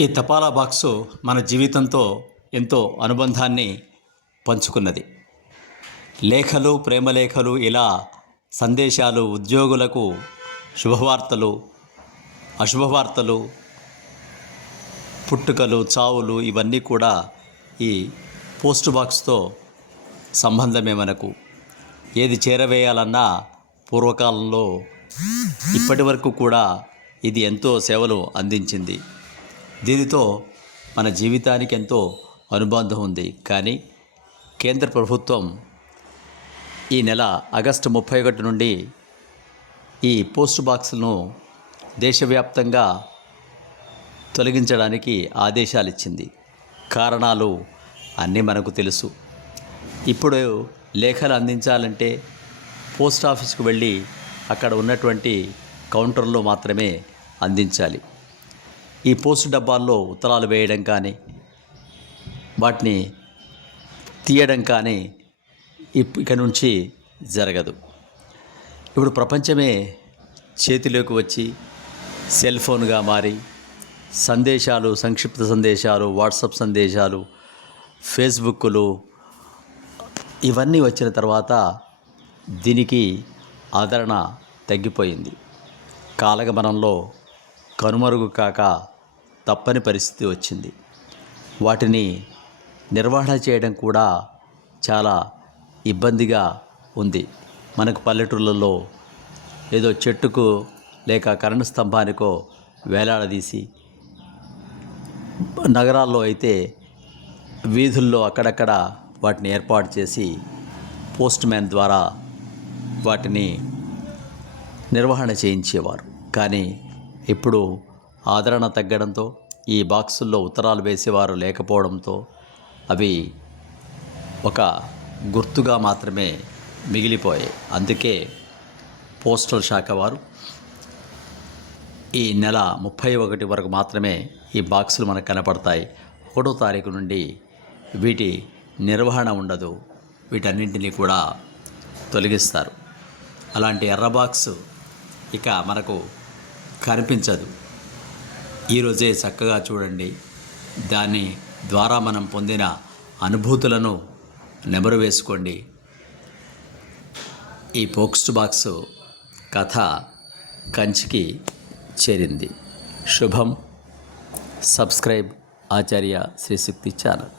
ఈ తపాలా బాక్సు మన జీవితంతో ఎంతో అనుబంధాన్ని పంచుకున్నది. లేఖలు, ప్రేమలేఖలు, ఇలా సందేశాలు, ఉద్యోగులకు శుభవార్తలు, అశుభవార్తలు, పుట్టుకలు, చావులు, ఇవన్నీ కూడా ఈ పోస్ట్ బాక్స్తో సంబంధమే. మనకు ఏది చేరవేయాలన్నా పూర్వకాలంలో ఇప్పటి వరకు కూడా ఇది ఎంతో సేవలు అందించింది. దీనితో మన జీవితానికి ఎంతో అనుబంధం ఉంది. కానీ కేంద్ర ప్రభుత్వం ఈ నెల ఆగస్టు 31 నుండి ఈ పోస్ట్ బాక్స్ను దేశవ్యాప్తంగా తొలగించడానికి ఆదేశాలు ఇచ్చింది. కారణాలు అన్నీ మనకు తెలుసు. ఇప్పుడు లేఖలు అందించాలంటే పోస్ట్ ఆఫీస్కు వెళ్ళి అక్కడ ఉన్నటువంటి కౌంటర్లో మాత్రమే అందించాలి. ఈ పోస్ట్ డబ్బాల్లో ఉత్తరాలు వేయడం కానీ, వాటిని తీయడం కానీ ఇక నుంచి జరగదు. ఇప్పుడు ప్రపంచమే చేతిలోకి వచ్చి సెల్ ఫోన్గా మారి సందేశాలు, సంక్షిప్త సందేశాలు, వాట్సాప్ సందేశాలు, ఫేస్బుక్లు, ఇవన్నీ వచ్చిన తర్వాత దీనికి ఆదరణ తగ్గిపోయింది. కాలగమనంలో కనుమరుగు కాక తప్పని పరిస్థితి వచ్చింది. వాటిని నిర్వహణ చేయడం కూడా చాలా ఇబ్బందిగా ఉంది. మనకు పల్లెటూళ్ళల్లో ఏదో చెట్టుకు లేక కరెంటు స్తంభానికో వేలాడదీసి, నగరాల్లో అయితే వీధుల్లో అక్కడక్కడ వాటిని ఏర్పాటు చేసి పోస్ట్ మ్యాన్ ద్వారా వాటిని నిర్వహణ చేయించేవారు. కానీ ఇప్పుడు ఆదరణ తగ్గడంతో, ఈ బాక్సుల్లో ఉత్తరాలు వేసేవారు లేకపోవడంతో అవి ఒక గుర్తుగా మాత్రమే మిగిలిపోయాయి. అందుకే పోస్టల్ శాఖ వారు ఈ నెల 31 వరకు మాత్రమే ఈ బాక్సులు మనకు కనపడతాయి. 1వ తారీఖు నుండి వీటి నిర్వహణ ఉండదు. వీటన్నింటినీ కూడా తొలగిస్తారు. అలాంటి ఎర్ర బాక్సు ఇక మనకు కనిపించదు. ఈరోజే చక్కగా చూడండి. దాని ద్వారా మనం పొందిన అనుభూతులను నెమరు వేసుకోండి. ఈ పోస్ట్ బాక్సు కథ కంచికి చేరింది. శుభం. సబ్స్క్రైబ్ ఆచార్య శ్రీ శక్తి ఛానల్.